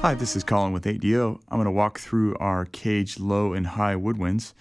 Hi, this is Colin with 8DO. I'm going to walk through our Cage low and high woodwinds.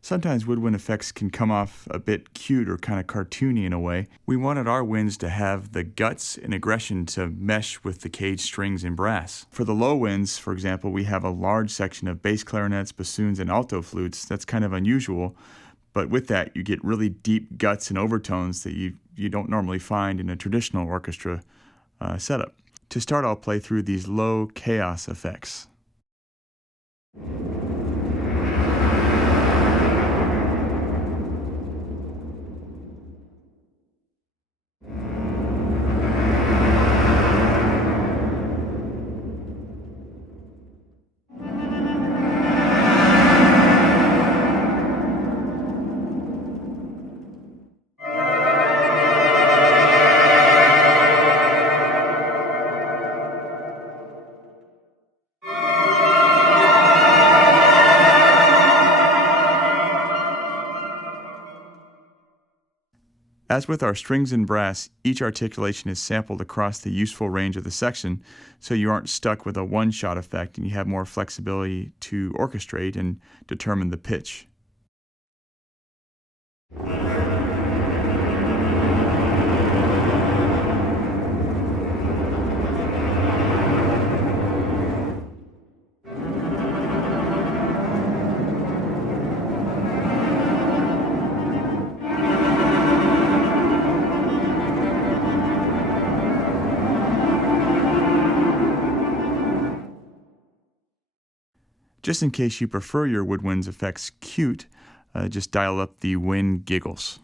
Sometimes woodwind effects can come off a bit cute or kind of cartoony in a way. We wanted our winds to have the guts and aggression to mesh with the Cage strings and brass. For the low winds, for example, we have a large section of bass clarinets, bassoons, and alto flutes. That's kind of unusual, but with that you get really deep guts and overtones that you don't normally find in a traditional orchestra setup. To start, I'll play through these low chaos effects. As with our strings and brass, each articulation is sampled across the useful range of the section, so you aren't stuck with a one-shot effect and you have more flexibility to orchestrate and determine the pitch. Just in case you prefer your woodwinds effects cute, just dial up the wind giggles.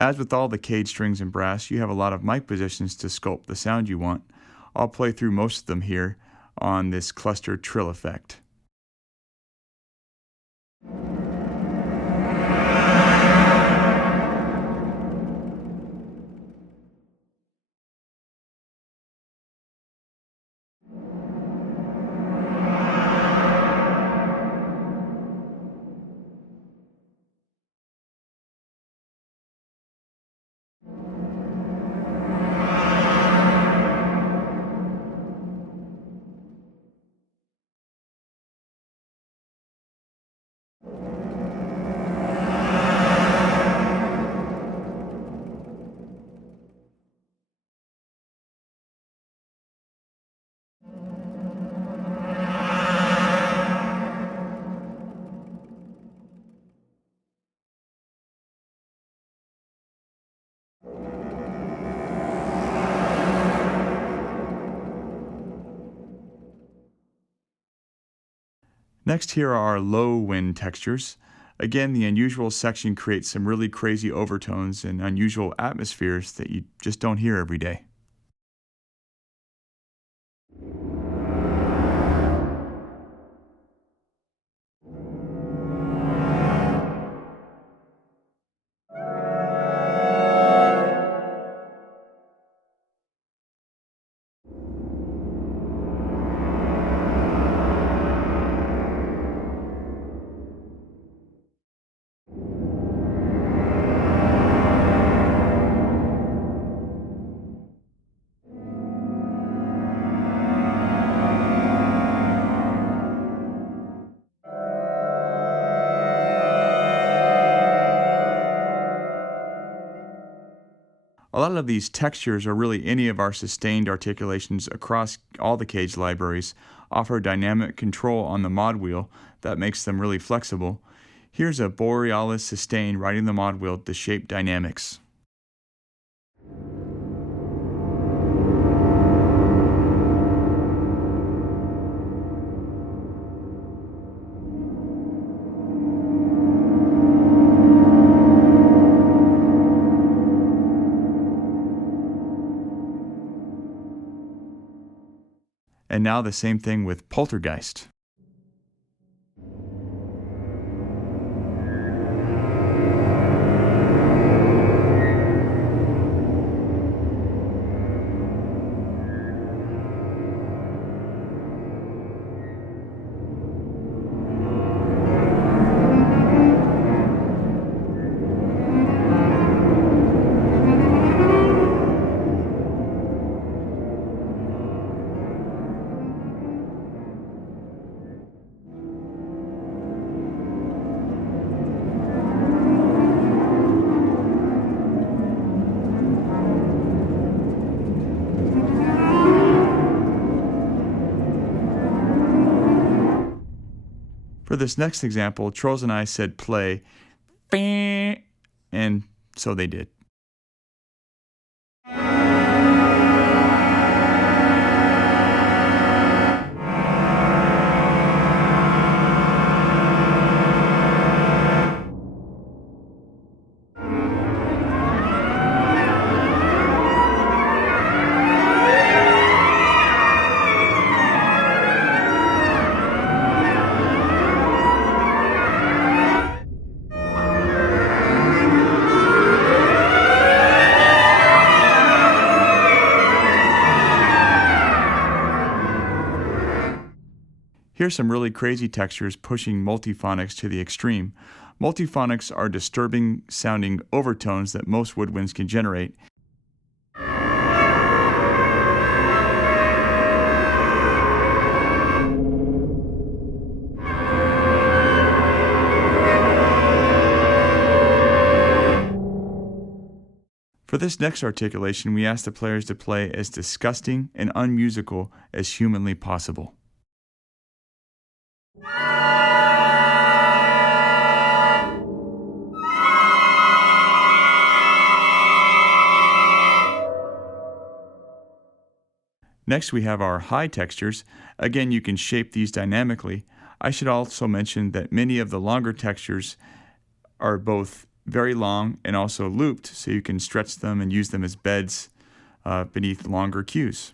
As with all the Cage strings and brass, you have a lot of mic positions to sculpt the sound you want. I'll play through most of them here on this cluster trill effect. Next, here are our low wind textures. Again, the unusual section creates some really crazy overtones and unusual atmospheres that you just don't hear every day. A lot of these textures, or really any of our sustained articulations across all the Cage libraries, offer dynamic control on the mod wheel that makes them really flexible. Here's a Borealis sustain riding the mod wheel to shape dynamics. now the same thing with poltergeist. For this next example, Troels and I said play, and so they did. Here's some really crazy textures pushing multiphonics to the extreme. Multiphonics are disturbing sounding overtones that most woodwinds can generate. For this next articulation, we asked the players to play as disgusting and unmusical as humanly possible. Next, we have our high textures. Again, you can shape these dynamically. I should also mention that many of the longer textures are both very long and also looped, so you can stretch them and use them as beds beneath longer cues.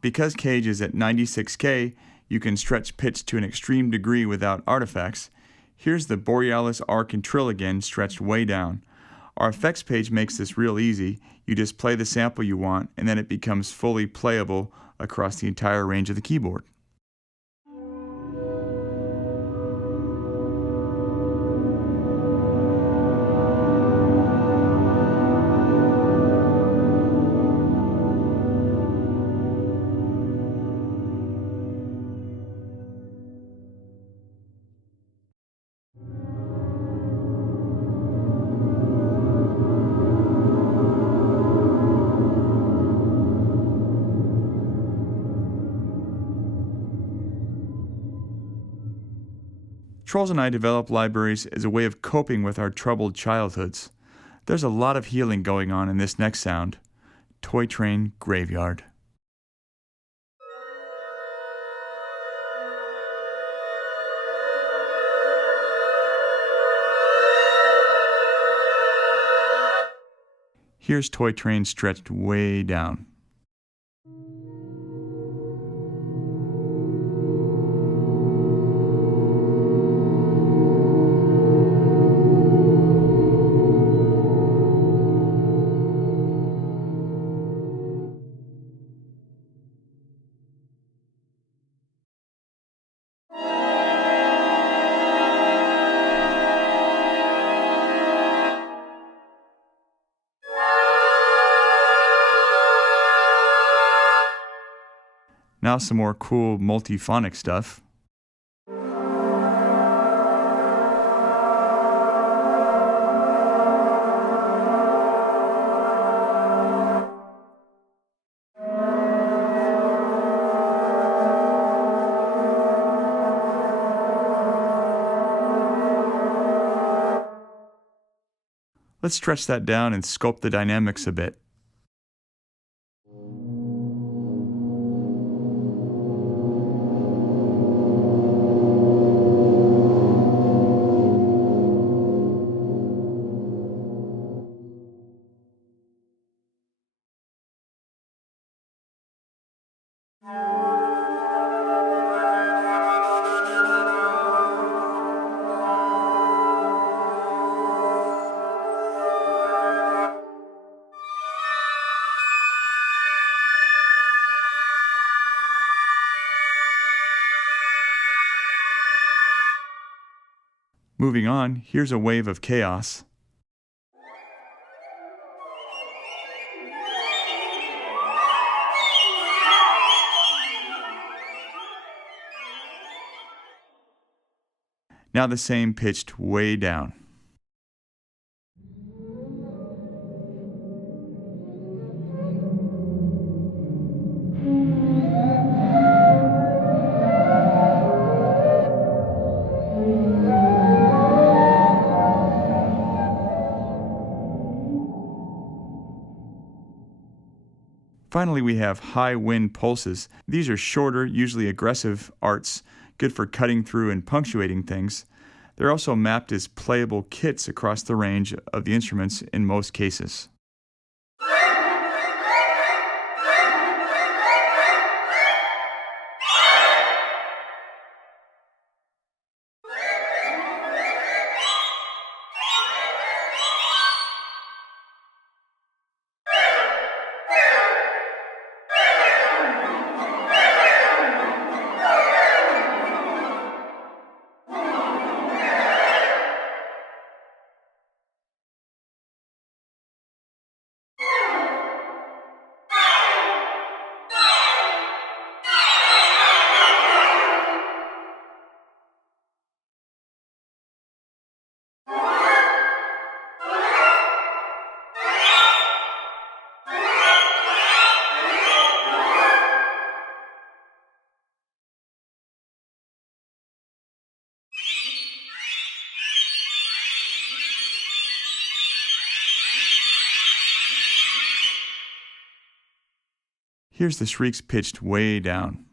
Because Cage is at 96K, you can stretch pitch to an extreme degree without artifacts. Here's the Borealis arc and trill again, stretched way down. Our effects page makes this real easy. You just play the sample you want, and then it becomes fully playable across the entire range of the keyboard. Troels and I developed libraries as a way of coping with our troubled childhoods. There's a lot of healing going on in this next sound, Toy Train Graveyard. Here's Toy Train stretched way down. Now some more cool multiphonic stuff. Let's stretch that down and sculpt the dynamics a bit. Moving on, here's a wave of chaos. Now the same pitched way down. Finally, we have high wind pulses. These are shorter, usually aggressive arts, good for cutting through and punctuating things. They're also mapped as playable kits across the range of the instruments in most cases. Here's the shrieks pitched way down.